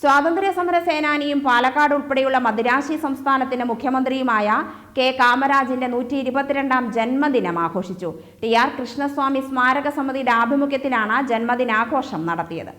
സ്വാതന്ത്ര്യ സമര സേനാനിയും പാലക്കാട് ഉൾപ്പെടെയുള്ള മദിരാശി സംസ്ഥാനത്തിന്റെ മുഖ്യമന്ത്രിയുമായ കെ കാമരാജിന്റെ നൂറ്റി ഇരുപത്തിരണ്ടാം ജന്മദിനം ആഘോഷിച്ചു. ടി ആർ കൃഷ്ണസ്വാമി സ്മാരക സമിതിയുടെ ആഭിമുഖ്യത്തിലാണ് ജന്മദിനാഘോഷം നടത്തിയത്.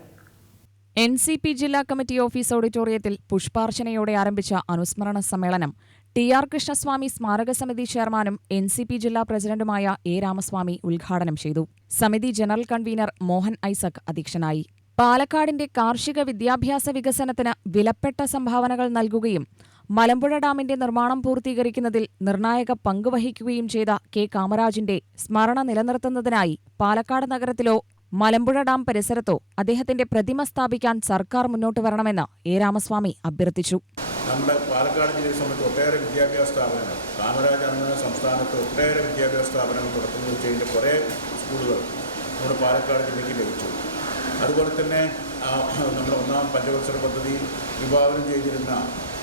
എൻ സി പി ജില്ലാ കമ്മിറ്റി ഓഫീസ് ഓഡിറ്റോറിയത്തിൽ പുഷ്പാർച്ചനയോടെ ആരംഭിച്ച അനുസ്മരണ സമ്മേളനം ടി ആർ കൃഷ്ണസ്വാമി സ്മാരക സമിതി ചെയർമാനും എൻ സി പി ജില്ലാ പ്രസിഡന്റുമായ എ രാമസ്വാമി ഉദ്ഘാടനം ചെയ്തു. സമിതി ജനറൽ കൺവീനർ മോഹൻ ഐസക് അധ്യക്ഷനായി. പാലക്കാടിന്റെ കാർഷിക വിദ്യാഭ്യാസ വികസനത്തിന് വിലപ്പെട്ട സംഭാവനകൾ നൽകുകയും മലമ്പുഴ ഡാമിന്റെ നിർമ്മാണം പൂർത്തീകരിക്കുന്നതിൽ നിർണായക പങ്കുവഹിക്കുകയും ചെയ്ത കെ കാമരാജിന്റെ സ്മരണ നിലനിർത്തുന്നതിനായി പാലക്കാട് നഗരത്തിലോ മലമ്പുഴ ഡാം പരിസരത്തോ അദ്ദേഹത്തിന്റെ പ്രതിമ സ്ഥാപിക്കാൻ സർക്കാർ മുന്നോട്ട് വരണമെന്ന് എ രാമസ്വാമി അഭ്യർത്ഥിച്ചു. നമ്മുടെ പാലക്കാട് ജില്ലയെ സംബന്ധിച്ച് ഒട്ടേറെ വിദ്യാഭ്യാസ സ്ഥാപനങ്ങൾ കാമരാജ് അന്ന് സംസ്ഥാനത്ത് ഒട്ടേറെ വിദ്യാഭ്യാസ സ്ഥാപനങ്ങൾ തുടക്കം കുറിച്ചതിന്റെ കുറേ സ്കൂളുകൾ നമ്മുടെ പാലക്കാട് ജില്ലയ്ക്ക് ലഭിച്ചു. അതുപോലെ തന്നെ നമ്മുടെ ഒന്നാം പഞ്ചവത്സര പദ്ധതിയിൽ വിഭാവനം ചെയ്തിരുന്ന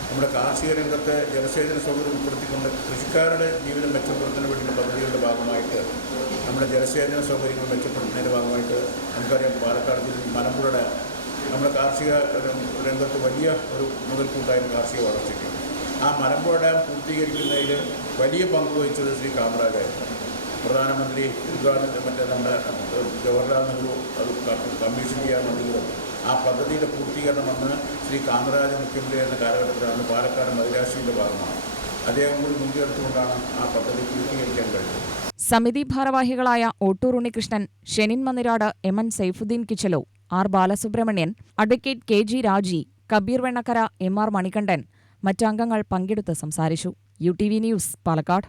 നമ്മുടെ കാർഷിക രംഗത്തെ ജലസേചന സൗകര്യം ഉൾപ്പെടുത്തിക്കൊണ്ട് കൃഷിക്കാരുടെ ജീവിതം മെച്ചപ്പെടുത്തുന്നതിന് വേണ്ടിയുള്ള പദ്ധതികളുടെ ഭാഗമായിട്ട് നമ്മുടെ ജലസേചന സൗകര്യങ്ങൾ മെച്ചപ്പെടുത്തുന്നതിന്റെ ഭാഗമായിട്ട് നമുക്കറിയാം പാലക്കാട് ജില്ലയിൽ മലമ്പുഴയുടെ നമ്മുടെ കാർഷിക രംഗത്ത് വലിയ ഒരു മുതൽക്കൂട്ടായിരുന്നു കാർഷിക വളർച്ചയ്ക്ക്. ആ മലമ്പുഴ ഡാം പൂർത്തീകരിക്കുന്നതിൽ വലിയ പങ്ക് വഹിച്ചത് ശ്രീ കാമരാജായിരുന്നു. പ്രധാനമന്ത്രി ഉദ്ഘാടനം മറ്റേ നമ്മുടെ ജവഹർലാൽ നെഹ്റു അത് കമ്മീഷൻ വേണ്ടിയിട്ടും ആ പദ്ധതിയുടെ പൂർത്തീകരണം അന്ന് ശ്രീ കാമരാജ മുഖ്യമന്ത്രി എന്ന കാലഘട്ടത്തിലാണ് പാലക്കാട് മദിരാശിയുടെ ഭാഗമാണ്. അദ്ദേഹം കൂടി മുൻകൈയെടുത്തുകൊണ്ടാണ് ആ പദ്ധതി പൂർത്തീകരിക്കാൻ കഴിഞ്ഞത്. സമിതി ഭാരവാഹികളായ Ottur Unnikrishnan Shenin മന്നിരാട് M N Saifuddin കിച്ചലോ R Balasubramanian advocate K G Raji Kabeer Vennakkara M R Manikandan മറ്റംഗങ്ങൾ പങ്കെടുത്ത് സംസാരിച്ചു. U T V news Palakkad.